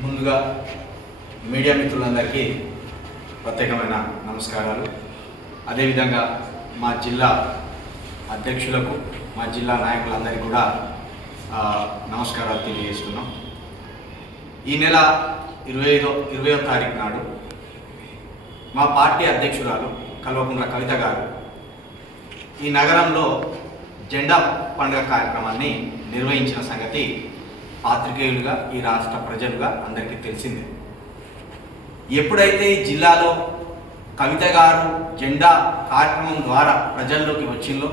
ముందుగా మీడియా మిత్రులందరికీ ప్రత్యేకమైన నమస్కారాలు. అదేవిధంగా మా జిల్లా అధ్యక్షులకు, మా జిల్లా నాయకులందరికీ కూడా నమస్కారాలు తెలియజేస్తున్నాం. ఈ నెల 20వ తారీఖు నాడు మా పార్టీ అధ్యక్షురాలు కల్వకుంట్ల కవిత గారు ఈ నగరంలో జెండా పండుగ కార్యక్రమాన్ని నిర్వహించిన సంగతి పాత్రికేయులుగా, ఈ రాష్ట్ర ప్రజలుగా అందరికీ తెలిసిందే. ఎప్పుడైతే ఈ జిల్లాలో కవిత గారు జెండా కార్యక్రమం ద్వారా ప్రజల్లోకి వచ్చిందో,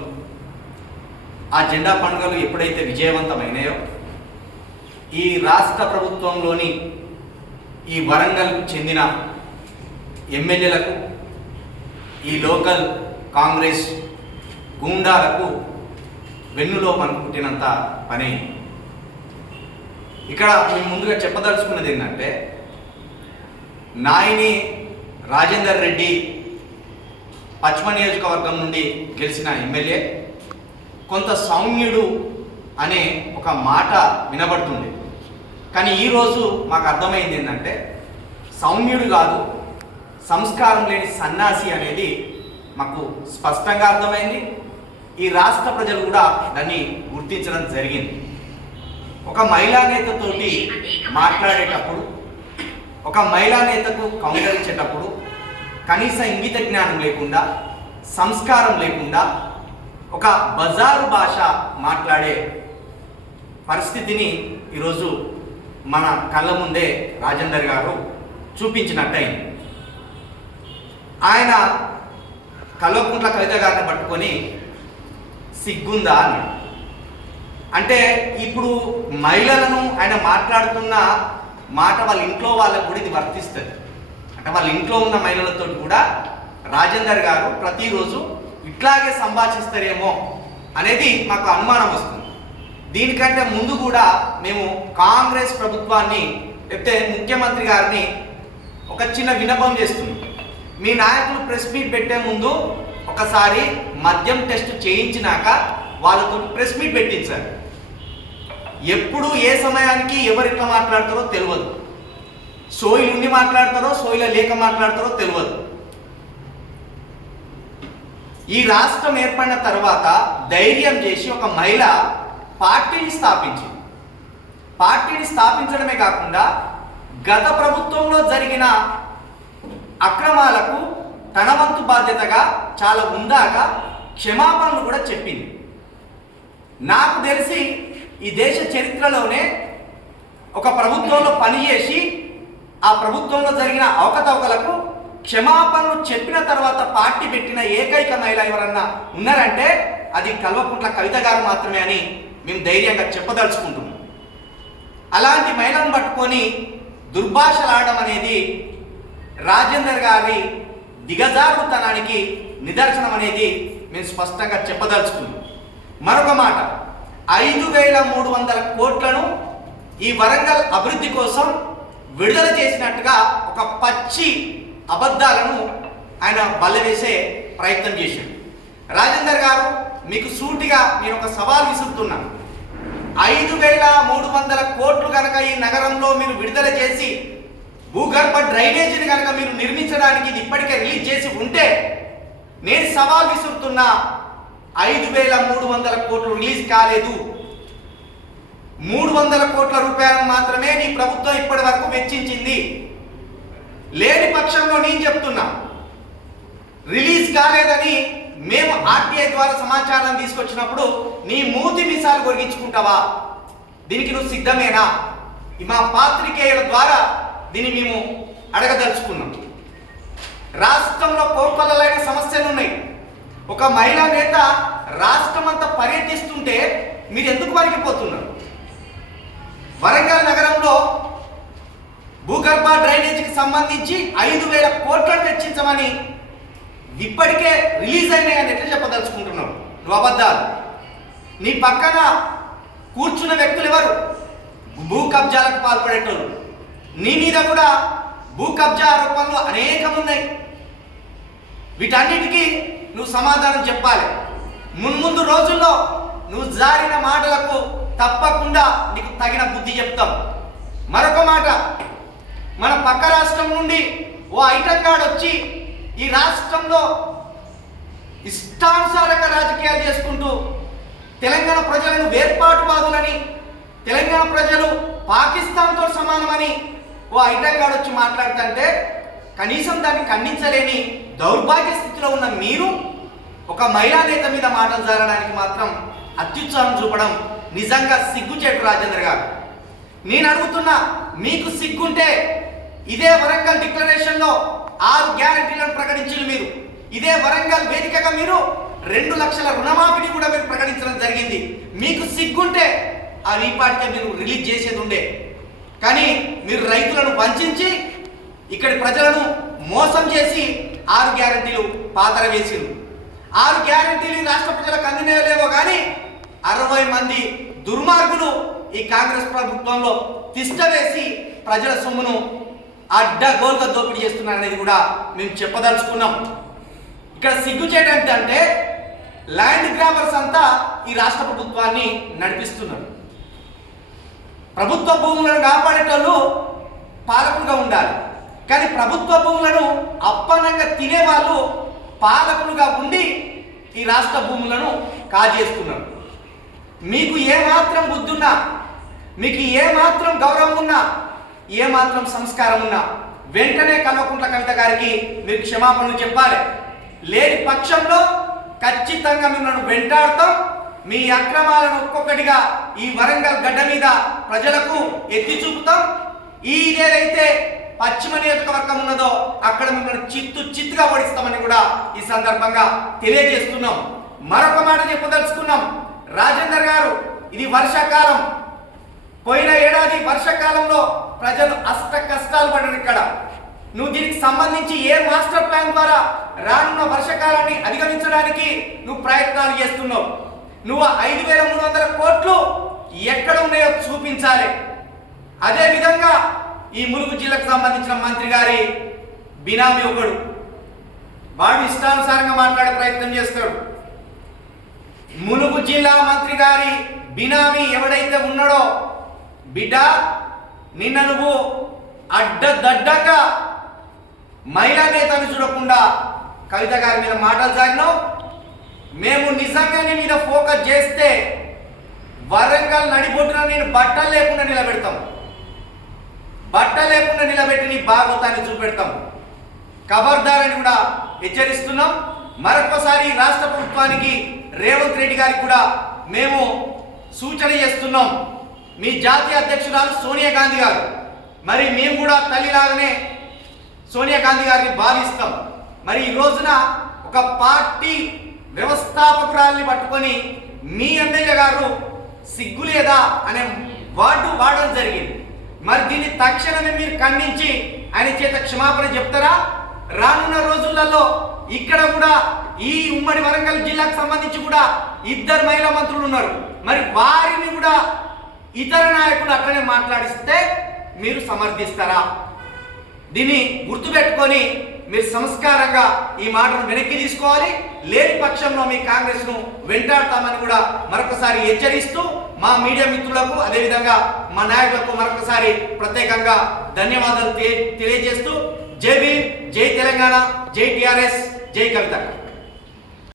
ఆ జెండా పండుగలు ఎప్పుడైతే విజయవంతమైనాయో, ఈ రాష్ట్ర ప్రభుత్వంలోని ఈ వరంగల్కు చెందిన ఎమ్మెల్యేలకు, ఈ లోకల్ కాంగ్రెస్ గూండాలకు వెన్నులో పనుకుంటున్నంత పని. ఇక్కడ మేము ముందుగా చెప్పదలుచుకున్నది ఏంటంటే, నాయని రాజేందర్ రెడ్డి పశ్చిమ నియోజకవర్గం నుండి గెలిచిన ఎమ్మెల్యే కొంత సౌమ్యుడు అనే ఒక మాట వినబడుతుంది. కానీ ఈరోజు మాకు అర్థమైంది ఏంటంటే, సౌమ్యుడు కాదు, సంస్కారం లేని సన్యాసి అనేది మాకు స్పష్టంగా అర్థమైంది. ఈ రాష్ట్ర ప్రజలు కూడా దాన్ని గుర్తించడం జరిగింది. ఒక మహిళా నేతతోటి మాట్లాడేటప్పుడు, ఒక మహిళా నేతకు కౌంటర్ ఇచ్చేటప్పుడు కనీస ఇంగిత జ్ఞానం లేకుండా, సంస్కారం లేకుండా ఒక బజారు భాష మాట్లాడే పరిస్థితిని ఈరోజు మన కళ్ళ ముందే రాజేందర్ గారు చూపించినట్టయింది. ఆయన కల్వకుంట్ల కవిత గారిని పట్టుకొని సిగ్గుందా అని అంటే, ఇప్పుడు మహిళలను ఆయన మాట్లాడుతున్న మాట వాళ్ళ ఇంట్లో వాళ్ళకు కూడా ఇది వర్తిస్తుంది. అంటే వాళ్ళ ఇంట్లో ఉన్న మహిళలతో కూడా రాజేందర్ గారు ప్రతిరోజు ఇట్లాగే సంభాషిస్తారేమో అనేది మాకు అనుమానం వస్తుంది. దీనికంటే ముందు కూడా మేము కాంగ్రెస్ ప్రభుత్వాన్ని, లేకపోతే ముఖ్యమంత్రి గారిని ఒక చిన్న విన్నపం చేస్తున్నాం. మీ నాయకులు ప్రెస్ మీట్ పెట్టే ముందు ఒకసారి మద్యం టెస్ట్ చేయించినాక వాళ్ళతో ప్రెస్ మీట్ పెట్టించారు. ఎప్పుడు ఏ సమయానికి ఎవరు ఇట్లా మాట్లాడతారో తెలియదు. సోయిలు ఉండి మాట్లాడతారో, సోయిల లేక మాట్లాడతారో తెలియదు. ఈ రాష్ట్రం ఏర్పడిన తర్వాత ధైర్యం చేసి ఒక మహిళ పార్టీని స్థాపించింది. పార్టీని స్థాపించడమే కాకుండా గత ప్రభుత్వంలో జరిగిన అక్రమాలకు తన వంతు బాధ్యతగా చాలా ఉందాగా క్షమాపణలు కూడా చెప్పింది. నాకు తెలిసి ఈ దేశ చరిత్రలోనే ఒక ప్రభుత్వంలో పనిచేసి ఆ ప్రభుత్వంలో జరిగిన అవకతవకలకు క్షమాపణలు చెప్పిన తర్వాత పార్టీ పెట్టిన ఏకైక మహిళ ఎవరన్నా ఉన్నారంటే అది కల్వకుంట్ల కవిత గారు మాత్రమే అని మేము ధైర్యంగా చెప్పదలుచుకుంటున్నాం. అలాంటి మహిళను పట్టుకొని దుర్భాషలాడడం అనేది రాజేందర్ గారి దిగజారుతనానికి నిదర్శనం అనేది మేము స్పష్టంగా చెప్పదలుచుకున్నాం. మరొక మాట, 5,300 కోట్లను ఈ వరంగల్ అభివృద్ధి కోసం విడుదల చేసినట్టుగా ఒక పచ్చి అబద్ధాలను ఆయన బల్లవేసే ప్రయత్నం చేశాడు. రాజేందర్ గారు, మీకు సూటిగా నేను ఒక సవాల్ విసురుతున్నాను. 5,300 కోట్లు కనుక ఈ నగరంలో మీరు విడుదల చేసి భూగర్భ డ్రైనేజీని కనుక మీరు నిర్మించడానికి ఇది ఇప్పటికే రిలీజ్ చేసి ఉంటే, నేను సవాల్ విసురుతున్నా, 5,300 కోట్లు రిలీజ్ కాలేదు. 300 కోట్ల రూపాయలు మాత్రమే నీ ప్రభుత్వం ఇప్పటి వరకు వెచ్చించింది. లేని పక్షంలో నేను చెప్తున్నా, రిలీజ్ కాలేదని మేము ఆర్టీఐ ద్వారా సమాచారం తీసుకొచ్చినప్పుడు నీ మూతి మీసాలు కొరిగించుకుంటావా? దీనికి నువ్వు సిద్ధమేనా? మా పాత్రికేయుల ద్వారా దీన్ని మేము అడగదలుచుకున్నాం. రాష్ట్రంలో కోకొల్లలైన సమస్యలు ఉన్నాయి. ఒక మహిళా నేత రాష్ట్రం అంతా పర్యటిస్తుంటే మీరు ఎందుకు వరిగిపోతున్నారు? వరంగల్ నగరంలో భూగర్భ డ్రైనేజీకి సంబంధించి 5,000 కోట్లను వెచ్చించమని ఇప్పటికే రిలీజ్ అయినాయని ఎట్లా చెప్పదలుచుకుంటున్నావు? నువ్వు అబద్ధాలు. నీ పక్కన కూర్చున్న వ్యక్తులు ఎవరు? భూ కబ్జాలకు పాల్పడేటోళ్ళు. నీ మీద కూడా భూ కబ్జా ఆరోపణలు అనేకం ఉన్నాయి. వీటన్నిటికీ నువ్వు సమాధానం చెప్పాలి. మున్ముందు రోజుల్లో నువ్వు జారిన మాటలకు తప్పకుండా నీకు తగిన బుద్ధి చెప్తాం. మరొక మాట, రాష్ట్రం నుండి ఓ ఐటమ్ గాడు వచ్చి ఈ రాష్ట్రంలో ఇష్టానుసారంగా రాజకీయాలు చేసుకుంటూ తెలంగాణ ప్రజలను వేర్పాటువాదులని, తెలంగాణ ప్రజలు పాకిస్తాన్తో సమానమని ఓ ఐటమ్ గాడు వచ్చి మాట్లాడుతుంటే కనీసం దాన్ని ఖండించలేని దౌర్భాగ్య స్థితిలో ఉన్న మీరు ఒక మహిళా నేత మీద మాటలు జారడానికి మాత్రం అత్యుత్సాహం చూపడం నిజంగా సిగ్గుచేటు రాజేంద్ర గారు. నేను అడుగుతున్నా, మీకు సిగ్గుంటే ఇదే వరంగల్ డిక్లరేషన్లో 6 గ్యారెంటీలను ప్రకటించిన మీరు, ఇదే వరంగల్ వేదికగా మీరు 2 లక్షల రుణమాఫీని కూడా మీరు ప్రకటించడం జరిగింది. మీకు సిగ్గుంటే ఆ రీపాటికే మీరు రిలీజ్ చేసేది ఉండే. కానీ మీరు రైతులను వంచి ఇక్కడి ప్రజలను మోసం చేసి 6 గ్యారెంటీలు పాతర వేసిండ్రు. 6 గ్యారెంటీలు రాష్ట్ర ప్రజలకు అందినేలేవో కానీ 60 మంది దుర్మార్గులు ఈ కాంగ్రెస్ ప్రభుత్వంలో తిష్టవేసి ప్రజల సొమ్మును అడ్డగోలుగా దోపిడీ చేస్తున్నారనేది కూడా మేము చెప్పదలుచుకున్నాం. ఇక్కడ సిగ్గు చేయడం అంటే ల్యాండ్ గ్రాబర్స్ అంతా ఈ రాష్ట్ర ప్రభుత్వాన్ని నడిపిస్తున్నారు. ప్రభుత్వ భూములను కాపాడేటోళ్ళు పాలకులుగా ఉండాలి, కానీ ప్రభుత్వ భూములను అప్పనంగా తినేవాళ్ళు పాలకులుగా ఉండి ఈ రాష్ట్ర భూములను కాజేస్తున్నారు. మీకు ఏమాత్రం బుద్ధి ఉన్నా, మీకు ఏమాత్రం గౌరవం ఉన్నా, ఏమాత్రం సంస్కారం ఉన్నా వెంటనే కల్వకుంట్ల కవిత గారికి మీరు క్షమాపణలు చెప్పాలి. లేని పక్షంలో ఖచ్చితంగా మిమ్మల్ని వెంటాడుతాం. మీ అక్రమాలను ఒక్కొక్కటిగా ఈ వరంగల్ గడ్డ మీద ప్రజలకు ఎత్తి చూపుతాం. ఏదైతే పశ్చిమ నియోజకవర్గం ఉన్నదో అక్కడ మిమ్మల్ని చిత్తుగా ఓడిస్తామని కూడా ఈ సందర్భంగా తెలియజేస్తున్నాం. మరొక మాట చెప్పదలుచుకున్నాం. రాజేందర్ గారు, ఇది వర్షాకాలం. పోయిన ఏడాది వర్షాకాలంలో ప్రజలు అష్ట కష్టాలు పడ్డారు. ఇక్కడ నువ్వు దీనికి సంబంధించి ఏ మాస్టర్ ప్లాన్ ద్వారా రానున్న వర్షాకాలాన్ని అధిగమించడానికి నువ్వు ప్రయత్నాలు చేస్తున్నావు? నువ్వు 5,300 కోట్లు ఎక్కడ ఉన్నాయో చూపించాలి. అదేవిధంగా ఈ ములుగు జిల్లాకు సంబంధించిన మంత్రి గారి బినామీ ఒకడు, వాడు ఇష్టానుసారంగా మాట్లాడే ప్రయత్నం చేస్తాడు. ములుగు జిల్లా మంత్రి గారి బినామీ ఎవడైతే ఉన్నాడో, బిడ్డ నిన్న నువ్వు అడ్డదడ్డంగా మహిళా నేతను చూడకుండా కవిత గారి మీద మాటలు సాగినావు. మేము నిజంగా నీ మీద ఫోకస్ చేస్తే వరంగల్ నడిబొట్టున నేను బట్టలు లేకుండా నిలబెడతాం, బట్టలు లేకుండా నిలబెట్టి నీ భాగవతాన్ని చూపెడతాం. ఖబర్దారని కూడా హెచ్చరిస్తున్నాం. మరొకసారి రాష్ట్ర ప్రభుత్వానికి రేవంత్ రెడ్డి గారికి కూడా మేము సూచన చేస్తున్నాం. మీ జాతీయ అధ్యక్షురాలు సోనియా గాంధీ గారు, మరి మేము కూడా తల్లిలాగానే సోనియా గాంధీ గారిని భావిస్తాం. మరి ఈ రోజున ఒక పార్టీ వ్యవస్థాపకురాల్ని పట్టుకొని మీ ఎమ్మెల్యే గారు సిగ్గు లేదా అనే వాడడం జరిగింది. మరి దీన్ని తక్షణమే మీరు ఖండించి ఆయన చేత క్షమాపణ చెప్తారా? రానున్న రోజులలో ఇక్కడ కూడా ఈ ఉమ్మడి వరంగల్ జిల్లాకు సంబంధించి కూడా 2 మహిళా మంత్రులు ఉన్నారు. మరి వారిని కూడా ఇతర నాయకులు అట్లనే మాట్లాడిస్తే మీరు సమర్థిస్తారా? దీన్ని గుర్తుపెట్టుకొని మీరు సంస్కారంగా ఈ మాటను వెనక్కి తీసుకోవాలి. లేని పక్షంలో మీ కాంగ్రెస్ను వెంటాడతామని కూడా మరొకసారి హెచ్చరిస్తూ మా మీడియా మిత్రులకు అదేవిధంగా మా నాయకులకు మరొకసారి ప్రత్యేకంగా ధన్యవాదాలు తెలియజేస్తూ జై భీమ్, జై తెలంగాణ, జై టిఆర్ఎస్, జై కవిత.